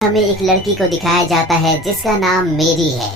हमें एक लड़की को दिखाया जाता है जिसका नाम मेरी है।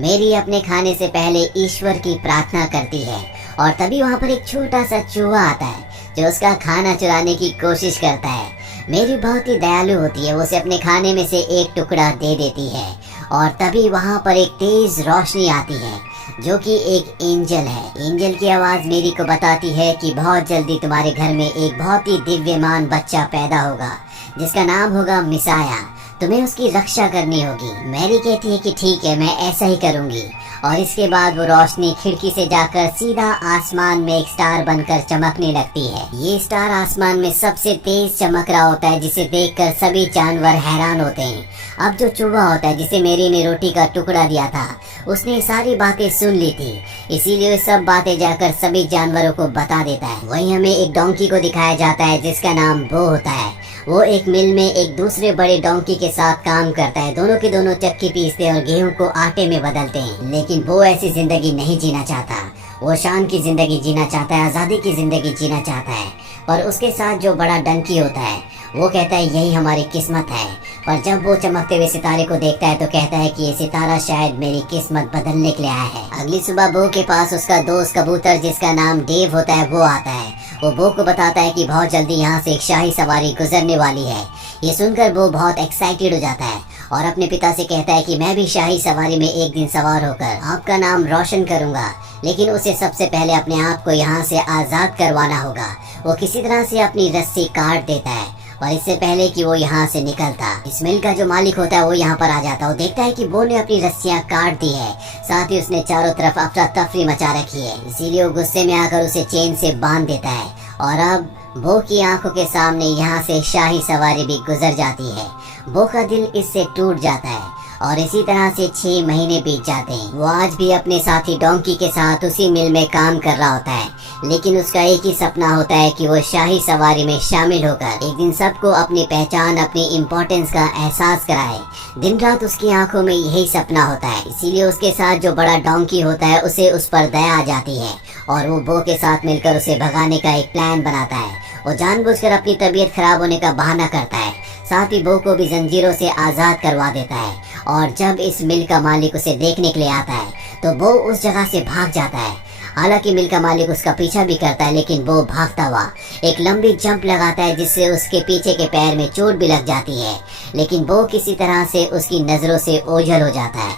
मेरी अपने खाने से पहले ईश्वर की प्रार्थना करती है और तभी वहाँ पर एक छोटा सा चूहा आता है जो उसका खाना चुराने की कोशिश करता है। मेरी बहुत ही दयालु होती है, वो उसे अपने खाने में से एक टुकड़ा दे देती है और तभी वहाँ पर एक तेज रोशनी आती है जो कि एक एंजल है। एंजल की आवाज़ मेरी को बताती है कि बहुत जल्दी तुम्हारे घर में एक बहुत ही दिव्यमान बच्चा पैदा होगा जिसका नाम होगा मिसाया। तुम्हें उसकी रक्षा करनी होगी। मैरी कहती है कि ठीक है, मैं ऐसा ही करूंगी। और इसके बाद वो रोशनी खिड़की से जाकर सीधा आसमान में एक स्टार बनकर चमकने लगती है। ये स्टार आसमान में सबसे तेज चमक रहा होता है जिसे देखकर सभी जानवर हैरान होते हैं। अब जो चूहा होता है जिसे मेरी ने रोटी का टुकड़ा दिया था उसने सारी बातें सुन ली थी, इसीलिए सब बातें जाकर सभी जानवरों को बता देता है। वहीं हमें एक डोंकी को दिखाया जाता है जिसका नाम बो होता है। वो एक मिल में एक दूसरे बड़े डोंकी के साथ काम करता है। दोनों के दोनों चक्की पीसते हैं और गेहूं को आटे में बदलते हैं। लेकिन वो ऐसी जिंदगी नहीं जीना चाहता। वो शान की जिंदगी जीना चाहता है, आज़ादी की जिंदगी जीना चाहता है। पर उसके साथ जो बड़ा डंकी होता है वो कहता है यही हमारी किस्मत है। पर जब वो चमकते हुए सितारे को देखता है तो कहता है कि ये सितारा शायद मेरी किस्मत बदलने के लिए आया है। अगली सुबह बो के पास उसका दोस्त कबूतर जिसका नाम डेव होता है वो आता है। वो बो को बताता है कि बहुत जल्दी यहाँ से एक शाही सवारी गुजरने वाली है। ये सुनकर बो बहुत एक्साइटेड हो जाता है और अपने पिता से कहता है कि मैं भी शाही सवारी में एक दिन सवार होकर आपका नाम रोशन करूंगा, लेकिन उसे सबसे पहले अपने आप को यहाँ से आज़ाद करवाना होगा। वो किसी तरह से अपनी रस्सी काट देता है और इससे पहले कि वो यहाँ से निकलता, इस मिल का जो मालिक होता है वो यहाँ पर आ जाता है। वो देखता है कि बो ने अपनी रस्सियाँ काट दी है, साथ ही उसने चारों तरफ अफरा तफरी मचा रखी है। इसीलिए वो गुस्से में आकर उसे चेन से बांध देता है और अब बो की आंखों के सामने यहाँ से शाही सवारी भी गुजर जाती है। बो का दिल इससे टूट जाता है और इसी तरह से 6 महीने बीत जाते हैं। वो आज भी अपने साथी डोंकी के साथ उसी मिल में काम कर रहा होता है, लेकिन उसका एक ही सपना होता है कि वो शाही सवारी में शामिल होकर एक दिन सबको अपनी पहचान, अपनी इम्पोर्टेंस का एहसास कराए। दिन रात उसकी आंखों में यही सपना होता है। इसीलिए उसके साथ जो बड़ा डोंकी होता है उसे उस पर दया आ जाती है और वो बो के साथ मिलकर उसे भगाने का एक प्लान बनाता है। वो जानबूझकर अपनी तबीयत खराब होने का बहाना करता है, साथ ही बो को भी जंजीरों से आज़ाद करवा देता है। और जब इस मिल का मालिक उसे देखने के लिए आता है तो वो उस जगह से भाग जाता है। हालांकि मिल का मालिक उसका पीछा भी करता है, लेकिन वो भागता हुआ एक लंबी जंप लगाता है जिससे उसके पीछे के पैर में चोट भी लग जाती है, लेकिन वो किसी तरह से उसकी नज़रों से ओझल हो जाता है।